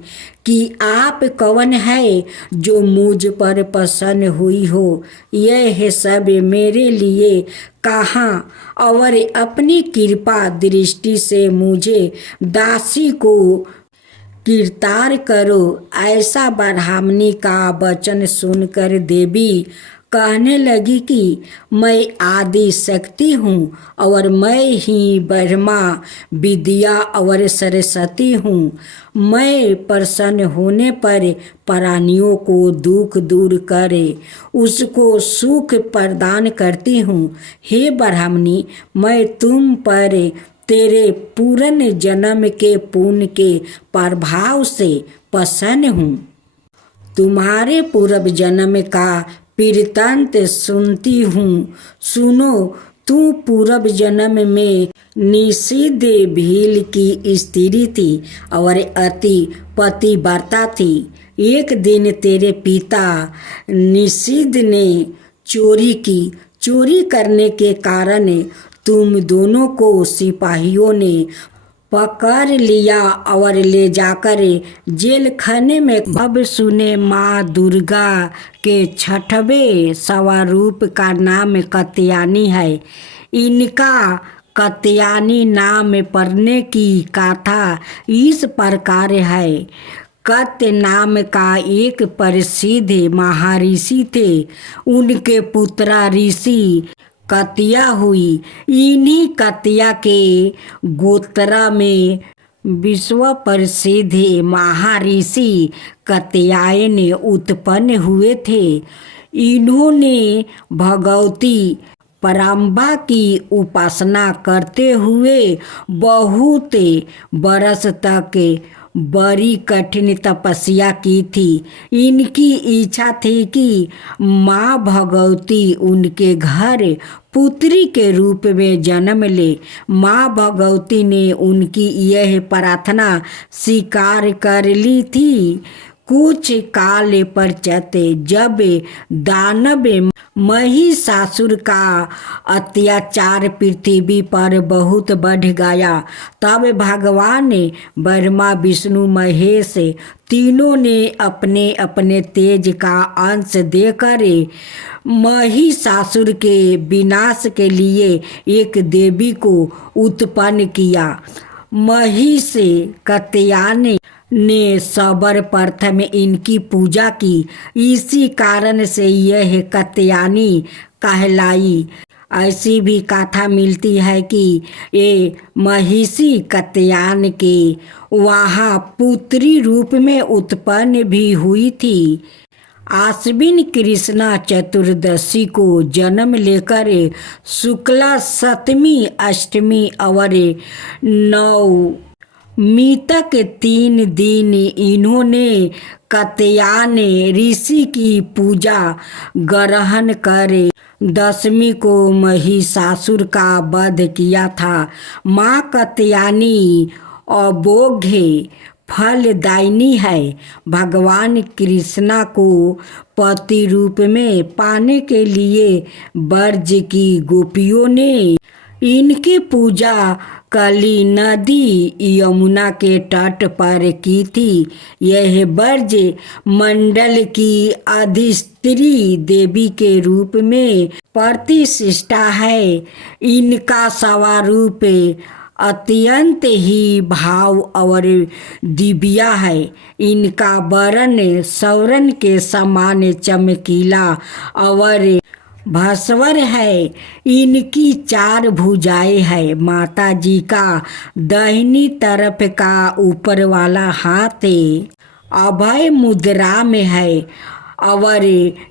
कि आप कौन है जो मुझ पर प्रसन्न हुई हो। यह सब मेरे लिए कहाँ और अपनी कृपा दृष्टि से मुझे दासी को गिरफ्तार करो। ऐसा ब्राह्मणी का वचन सुनकर देवी कहने लगी कि मैं आदि शक्ति हूँ और मैं ही ब्रह्मा विद्या और सरस्वती हूँ। मैं प्रसन्न होने पर प्राणियों को दुख दूर करे उसको सुख प्रदान करती हूँ। हे ब्राह्मणी, मैं तुम पर तेरे पूर्ण जन्म के पुण्य के प्रभाव से प्रसन्न हूँ। तुम्हारे पूर्व जन्म का वृत्तांत सुनती हूँ। सुनो, तू पूर्व जन्म में निषिद्ध भील की स्त्री थी और अति पतिव्रता थी। एक दिन तेरे पिता निषिद्ध ने चोरी की। चोरी करने के कारण तुम दोनों को सिपाहियों ने पकड़ लिया और ले जाकर जेल खाने में। अब सुने माँ दुर्गा के छठवें स्वरूप का नाम कात्यायनी है। इनका कात्यायनी नाम पड़ने की कथा इस प्रकार है। कत्य नाम का एक प्रसिद्ध महर्षि थे। उनके पुत्र ऋषि कतिया हुई। इन्हीं कतिया के गोत्र में विश्व प्रसिद्ध महर्षि कात्यायन उत्पन्न हुए थे। इन्होंने भगवती पराम्बा की उपासना करते हुए बहुत बरस तक बड़ी कठिन तपस्या की थी। इनकी इच्छा थी कि माँ भगवती उनके घर पुत्री के रूप में जन्म ले। माँ भगवती ने उनकी यह प्रार्थना स्वीकार कर ली थी। कुछ काल पश्चात जब दानव महिषासुर का अत्याचार पृथ्वी पर बहुत बढ़ गया, तब भगवान ब्रह्मा विष्णु महेश तीनों ने अपने अपने तेज का अंश देकर महिषासुर के विनाश के लिए एक देवी को उत्पन्न किया। महिष कात्यायन ने सर्वप्रथम इनकी पूजा की। इसी कारण से यह कात्यायनी कहलाई। ऐसी भी कथा मिलती है कि ये महिषी कात्यायन के वहाँ पुत्री रूप में उत्पन्न भी हुई थी। आश्विन कृष्णा चतुर्दशी को जन्म लेकर शुक्ला सप्तमी अष्टमी और नवमी तक 3 दिन इन्होंने कात्यायन ऋषि की पूजा ग्रहण कर दशमी को महिषासुर का वध किया था। माँ कात्यायनी अबोघ्य फलदायिनी है। भगवान कृष्णा को पति रूप में पाने के लिए ब्रज की गोपियों ने इनकी पूजा काली नदी यमुना के तट पर की थी। यह ब्रज मंडल की अधिस्त्री देवी के रूप में प्रतिष्ठिता है। इनका स्वरूप अत्यंत ही भाव और दिव्या है। इनका वर्ण स्वर्ण के समान चमकीला और भास्वर है। इनकी 4 भुजाएं है। माता जी का दाहिनी तरफ का ऊपर वाला हाथ अभय मुद्रा में है और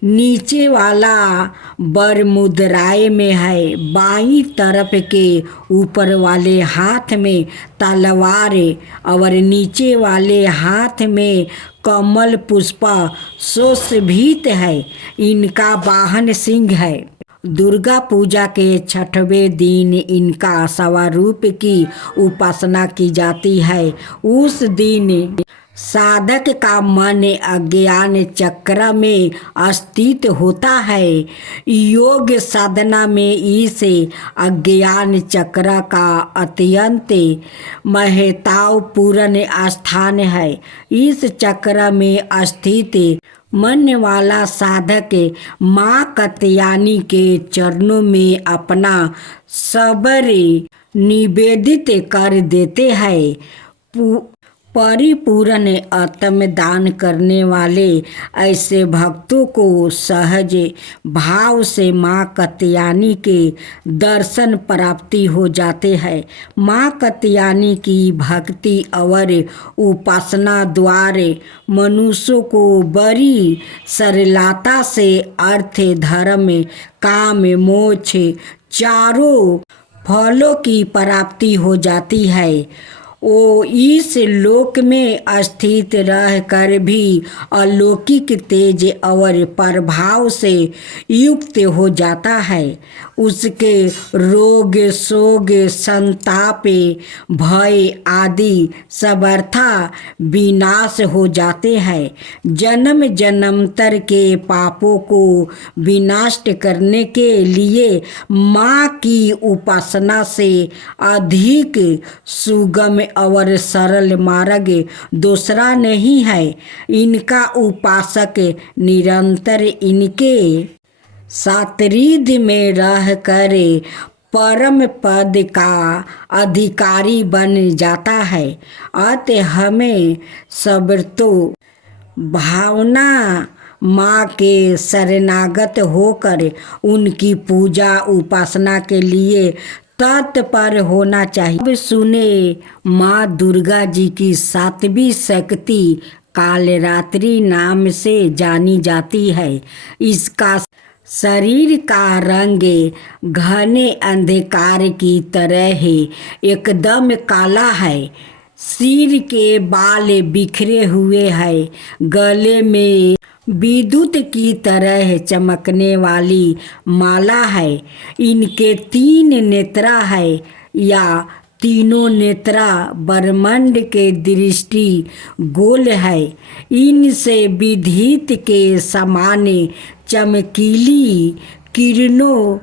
नीचे वाला वर मुद्राएं में है। बाईं तरफ के ऊपर वाले हाथ में तलवार और नीचे वाले हाथ में कमल पुष्प सुशोभित है। इनका वाहन सिंह है। दुर्गा पूजा के 6वें दिन इनका स्वरूप की उपासना की जाती है। उस दिन साधक का मन अज्ञान चक्र में स्थित होता है। योग साधना में इस अज्ञान चक्र का अत्यंत महत्वपूर्ण स्थान है। इस चक्र में स्थित मन वाला साधक माँ कात्यायनी के चरणों में अपना सबर निवेदित कर देते हैं। परिपूर्ण आत्मदान करने वाले ऐसे भक्तों को सहज भाव से माँ कात्यायनी के दर्शन प्राप्ति हो जाते हैं। माँ कात्यायनी की भक्ति और उपासना द्वारा मनुष्यों को बड़ी सरलता से अर्थ धर्म काम मोक्ष चारों फलों की प्राप्ति हो जाती है। वो इस लोक में स्थित रहकर भी अलौकिक तेज और प्रभाव से युक्त हो जाता है। उसके रोग शोक संताप भय आदि समर्था विनाश हो जाते हैं। जन्म जन्मांतर के पापों को विनष्ट करने के लिए माँ की उपासना से अधिक सुगम और सरल मार्ग दूसरा नहीं है। इनका उपासक निरंतर इनके सानिध्य में रहकर परम पद का अधिकारी बन जाता है। अतः हमें सर्वतो भावना माँ के शरणागत होकर उनकी पूजा उपासना के लिए तत्पर होना चाहिए। अब सुने माँ दुर्गा जी की सातवीं शक्ति कालरात्रि नाम से जानी जाती है। इसका शरीर का रंग घने अंधकार की तरह है, एकदम काला है। सिर के बाल बिखरे हुए हैं, गले में विद्युत की तरह चमकने वाली माला है। इनके 3 नेत्रा है या तीनों नेत्रा ब्रह्मांड के दृष्टि गोल है। इनसे विद्युत के समान चमकीली किरणों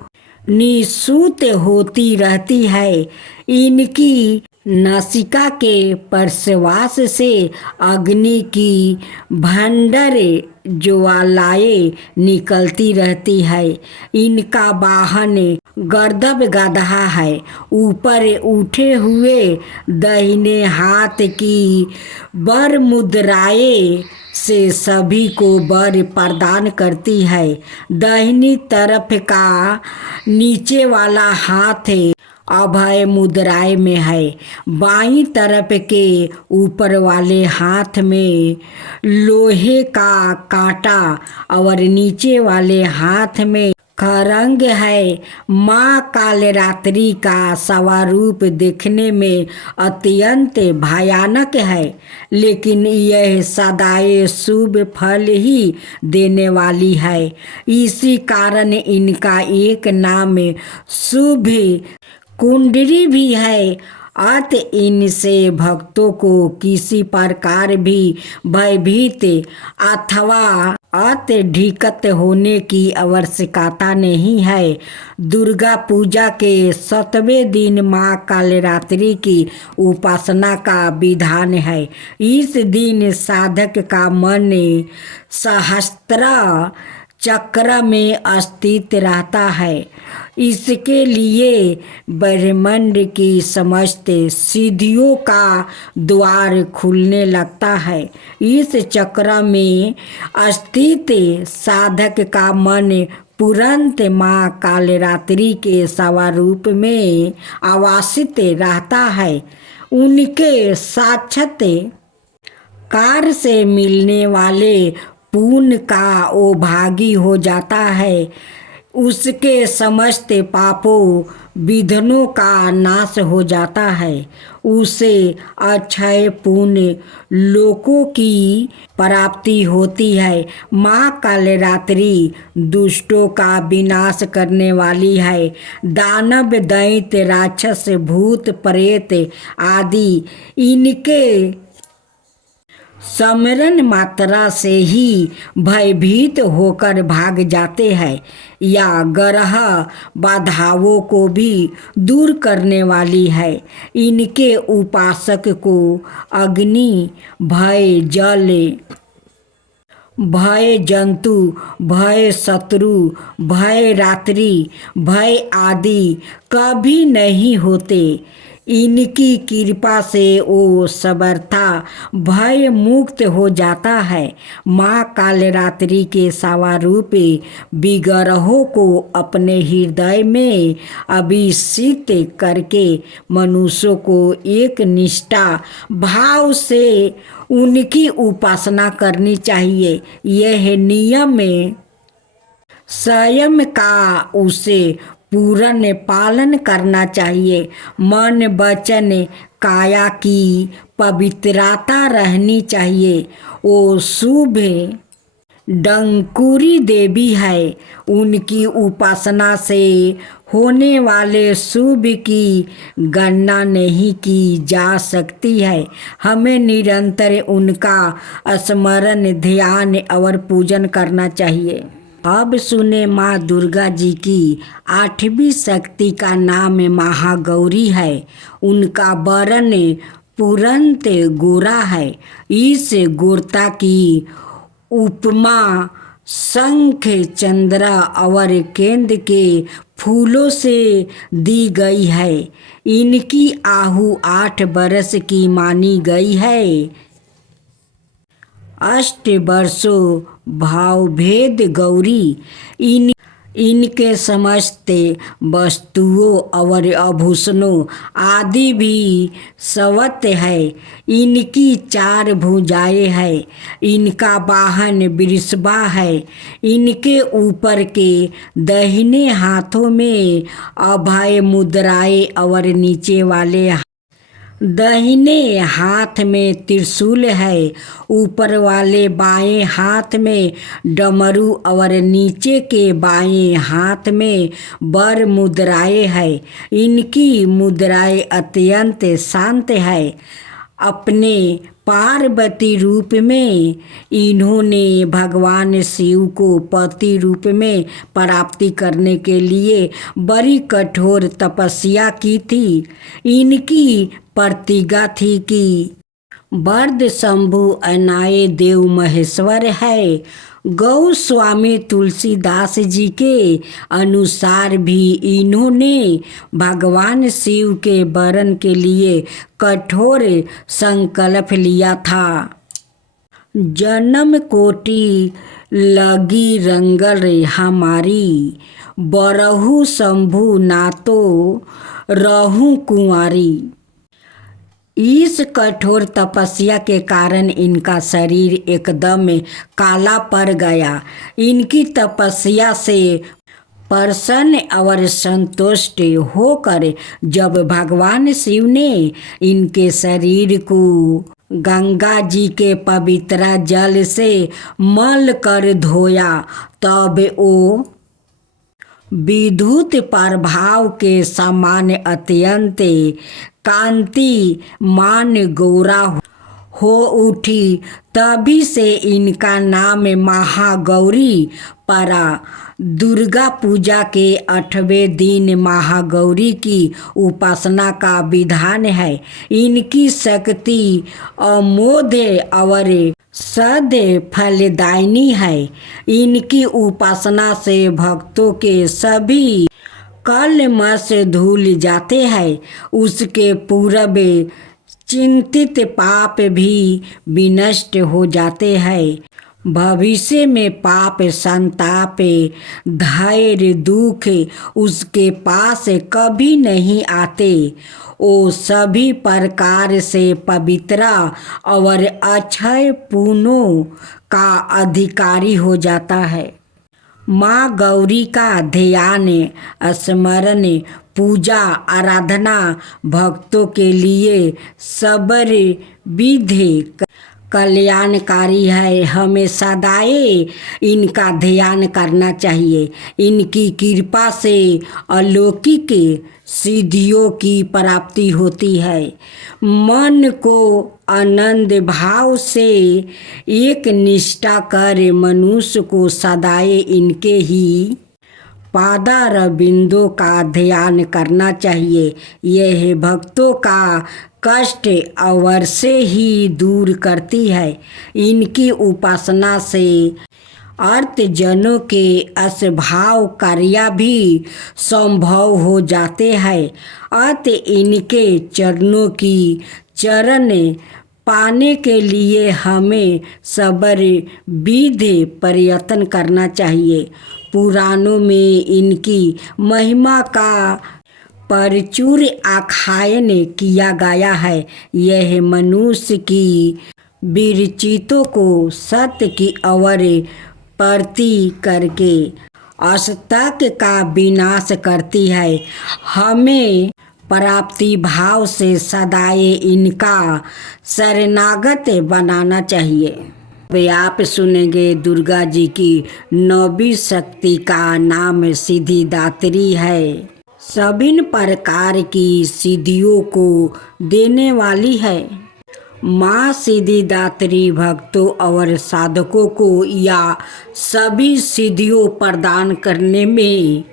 निःसृत होती रहती है। इनकी नासिका के प्रश्वास से अग्नि की भंडार ज्वालाएं निकलती रहती है। इनका वाहन गर्दभ गधा है। ऊपर उठे हुए दाहिने हाथ की वर मुद्राएं से सभी को वर प्रदान करती है। दाहिनी तरफ का नीचे वाला हाथ अभय मुद्राएं में है। बाईं तरफ के ऊपर वाले हाथ में लोहे का कांटा और नीचे वाले हाथ में खरंग है। माँ कालरात्रि का स्वरूप देखने में अत्यंत भयानक है, लेकिन यह सदाए शुभ फल ही देने वाली है। इसी कारण इनका एक नाम शुभ कुंडली भी है। अतः इनसे भक्तों को किसी प्रकार भी भयभीत अथवा अत्यधिक होने की आवश्यकता नहीं है। दुर्गा पूजा के 7वें दिन माँ कालरात्रि की उपासना का विधान है। इस दिन साधक का मन सहस्त्र चक्र में स्थित रहता है। इसके लिए ब्रह्मांड की समस्त सिद्धियों का द्वार खुलने लगता है। इस चक्र में स्थित साधक का मन तुरंत माँ कालरात्रि के स्वरूप में आवासित रहता है। उनके साक्षात्कार से मिलने वाले पुण्य का वो भागी हो जाता है। उसके समस्त पापों विघ्नों का नाश हो जाता है। उसे अक्षय पुण्य लोकों की प्राप्ति होती है। माँ कालरात्रि दुष्टों का विनाश करने वाली है। दानव दैत्य राक्षस भूत प्रेत आदि इनके स्मरण मात्रा से ही भयभीत होकर भाग जाते हैं। या ग्रह बाधाओं को भी दूर करने वाली है। इनके उपासक को अग्नि, भय, जल, भय जंतु, भय शत्रु, भय रात्रि, भय आदि कभी नहीं होते। इनकी कृपा से वो सर्वथा भय मुक्त हो जाता है। माँ कालरात्रि के स्वरूप विग्रहों को अपने हृदय में अभिषिक्त करके मनुष्यों को एक निष्ठा भाव से उनकी उपासना करनी चाहिए। यह नियम स्वयं का उसे पूर्ण पालन करना चाहिए। मन वचन काया की पवित्रता रहनी चाहिए। वो शुभ डंकुरी देवी है। उनकी उपासना से होने वाले शुभ की गणना नहीं की जा सकती है। हमें निरंतर उनका स्मरण, ध्यान और पूजन करना चाहिए। अब सुने माँ दुर्गा जी की 8वीं शक्ति का नाम महागौरी है। उनका वर्ण पूर्णतः गोरा है। इस गोरता की उपमा शंख चंद्रा और केंद्र के फूलों से दी गई है। इनकी आहु 8 बरस की मानी गई है। अष्ट वर्षों भावभेद गौरी इनके समस्त वस्तुओं और आभूषणों आदि भी सवत है। इनकी 4 भुजाएं है। इनका वाहन वृषभा है। इनके ऊपर के दाहिने हाथों में अभय मुद्राएं और नीचे वाले दाहिने हाथ में त्रिशूल है। ऊपर वाले बाएं हाथ में डमरू और नीचे के बाएं हाथ में वर मुद्राएं है। इनकी मुद्राएं अत्यंत शांत है। अपने पार्वती रूप में इन्होंने भगवान शिव को पति रूप में प्राप्ति करने के लिए बड़ी कठोर तपस्या की थी। इनकी प्रतिज्ञा थी कि वर्द शंभु अनाय देव महेश्वर है। गौस्वामी तुलसीदास जी के अनुसार भी इन्होंने भगवान शिव के वरण के लिए कठोर संकल्प लिया था। जन्म कोटि लगी रंगल हमारी, बरहु शंभु ना तो रहूं कुंवारी। इस कठोर तपस्या के कारण इनका शरीर एकदम काला पड़ गया। इनकी तपस्या से प्रसन्न और संतुष्ट होकर जब भगवान शिव ने इनके शरीर को गंगा जी के पवित्र जल से मल कर धोया, तब वो विद्युत प्रभाव के समान अत्यंत कांतिमान गोरा हो उठी। तभी से इनका नाम महागौरी पड़ा। दुर्गा पूजा के 8वें दिन महागौरी की उपासना का विधान है। इनकी शक्ति अमोघ और सद फलदायिनी है। इनकी उपासना से भक्तों के सभी कलमश धुल जाते हैं। उसके पूर्व चिंतित पाप भी विनष्ट हो जाते हैं। भविष्य में पाप संताप धैर्य दुख उसके पास कभी नहीं आते। वो सभी प्रकार से पवित्र और अक्षय पुण्यों का अधिकारी हो जाता है। माँ गौरी का ध्यान स्मरण पूजा आराधना भक्तों के लिए सबर विधि कल्याणकारी है। हमें सदाए इनका ध्यान करना चाहिए। इनकी कृपा से अलौकिक सिद्धियों की प्राप्ति होती है। मन को आनंद भाव से एक निष्ठा कर मनुष्य को सदाए इनके ही पादारविंदों का ध्यान करना चाहिए। यह भक्तों का कष्ट अवश्य ही दूर करती है। इनकी उपासना से अर्तजनों के अस्भाव कार्य भी संभव हो जाते हैं। अत इनके चरणों की चरण पाने के लिए हमें सबर विधि प्रयत्न करना चाहिए। पुराणों में इनकी महिमा का प्रचुर आख्यान किया गया है। यह मनुष्य की विरचितों को सत्य की ओर प्रति करके असत्य का विनाश करती है। हमें प्राप्ति भाव से सदाए इनका शरणागत बनाना चाहिए। वे आप सुनेंगे दुर्गा जी की 9वीं शक्ति का नाम सिद्धिदात्री है। सभी प्रकार की सिद्धियों को देने वाली है। माँ सिद्धिदात्री भक्तों और साधकों को या सभी सिद्धियों प्रदान करने में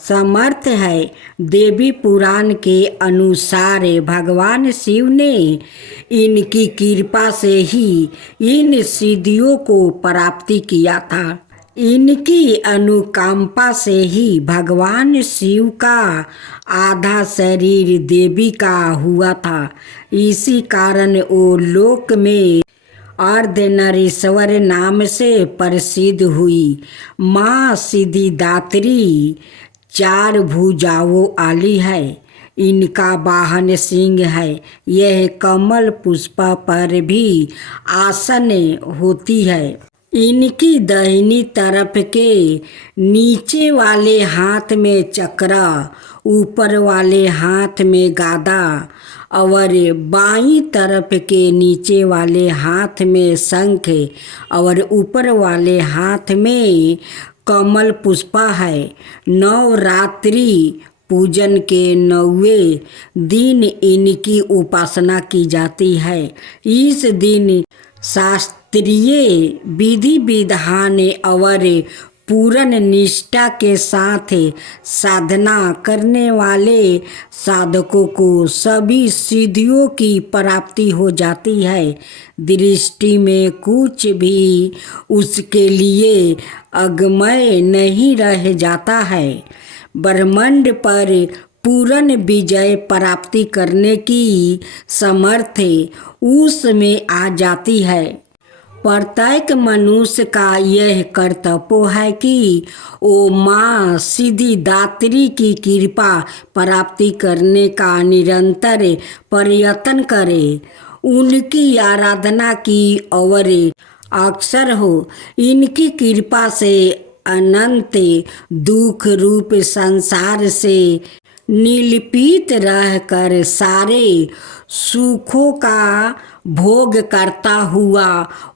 समर्थ है। देवी पुराण के अनुसार भगवान शिव ने इनकी कृपा से ही इन सिद्धियों को प्राप्ति किया था। इनकी अनुकंपा से ही भगवान शिव का आधा शरीर देवी का हुआ था। इसी कारण वो लोक में अर्धनारीश्वर नाम से प्रसिद्ध हुई। माँ सिद्धिदात्री 4 भुजाओं वाली है। इनका वाहन सिंह है। यह कमल पुष्प पर भी आसन होती है। इनकी दाहिनी तरफ के नीचे वाले हाथ में चक्र, ऊपर वाले हाथ में गदा और बाईं तरफ के नीचे वाले हाथ में शंख और ऊपर वाले हाथ में कमल पुष्प है। नवरात्रि पूजन के 9वें दिन इनकी उपासना की जाती है। इस दिन शास्त्रीय विधि विधान और पूर्ण निष्ठा के साथ साधना करने वाले साधकों को सभी सिद्धियों की प्राप्ति हो जाती है। दृष्टि में कुछ भी उसके लिए अगम्य नहीं रह जाता है। ब्रह्मांड पर पूर्ण विजय प्राप्ति करने की समर्थ उसमें आ जाती है। प्रत्येक मनुष्य का यह कर्तव्य है कि वो माँ सिद्धिदात्री की कृपा प्राप्ति करने का निरंतर प्रयत्न करे, उनकी आराधना की और अक्सर हो। इनकी कृपा से अनंत दुख रूप संसार से निर्लिप्त रहकर सारे सुखों का भोग करता हुआ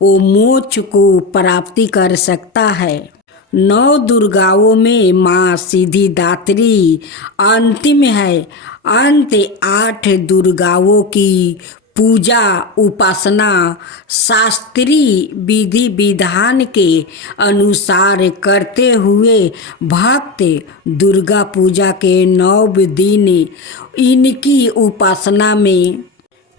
वो मोक्ष को प्राप्ति कर सकता है। 9 दुर्गाओं में माँ सिद्धिदात्री अंतिम है। अंत 8 दुर्गाओं की पूजा उपासना शास्त्रीय विधि विधान के अनुसार करते हुए भक्त दुर्गा पूजा के 9 दिन इनकी उपासना में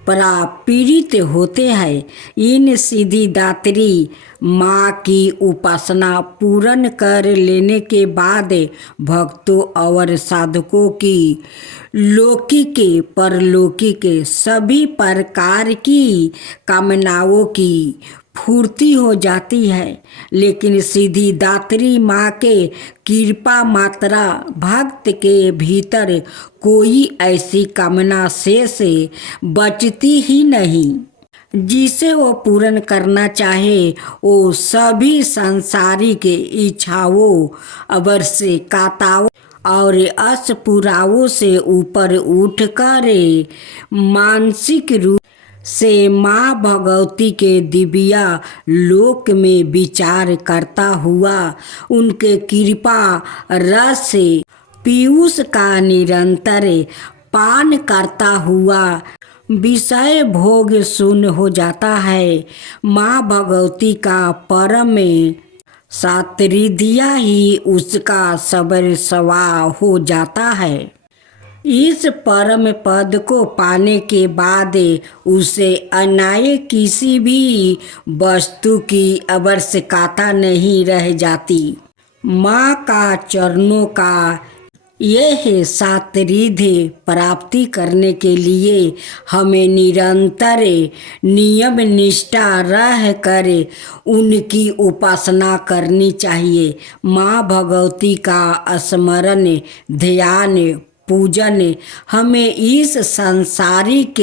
पीड़ित होते हैं। इन सिद्धिदात्री माँ की उपासना पूर्ण कर लेने के बाद भक्तों और साधकों की लौकिक परलौकिक सभी प्रकार की कामनाओं की पूर्ति हो जाती है। लेकिन सिद्धिदात्री माँ के कृपा मात्रा भक्त के भीतर कोई ऐसी कामना शेष बचती ही नहीं जिसे वो पूर्ण करना चाहे। वो सभी सांसारिक इच्छाओं, आवश्यकताओं और असपुराओं से ऊपर उठकर मानसिक रूप से माँ भगवती के दिव्या लोक में विचार करता हुआ उनके कृपा रस पीयूष का निरंतर पान करता हुआ विषय भोग शून्य हो जाता है। माँ भगवती का परम सात्रिध्य ही उसका सर्वस्वा हो जाता है। इस परम पद को पाने के बाद उसे अन्य किसी भी वस्तु की आवश्यकता नहीं रह जाती। माँ का चरणों का यह सात्रिध्य प्राप्ति करने के लिए हमें निरंतर नियम निष्ठा रह कर उनकी उपासना करनी चाहिए। माँ भगवती का स्मरण ध्यान पूजन हमें इस संसारिक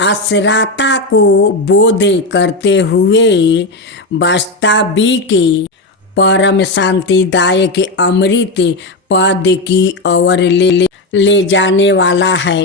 आश्रयता को बोध करते हुए वास्तविक परम शांतिदायक अमृत पद की ओर ले जाने वाला है।